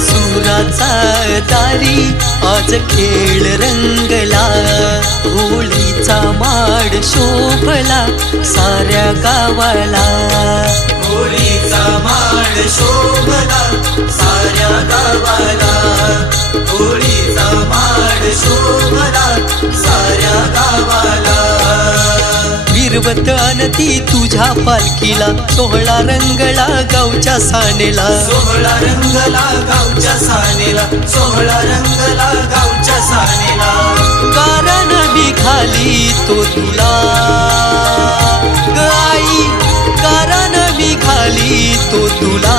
सुराचा दारी आज खेळ रंगला, होळीचा माड शोभला साऱ्या गावाला, होळीचा माड शोभला साऱ्या गावाला, होळीचा माड शोभला साऱ्या गावाला. वीरवत आणती तुझ्या पालखीला, सोहळा रंगला गावच्या सानेला, सोहळा रंगला गावच्या सानेला, सोहळा रंगला गावच्या सानेला. गारण बी खाली तो तुला ग आई, गारण बी खाली तो तुला.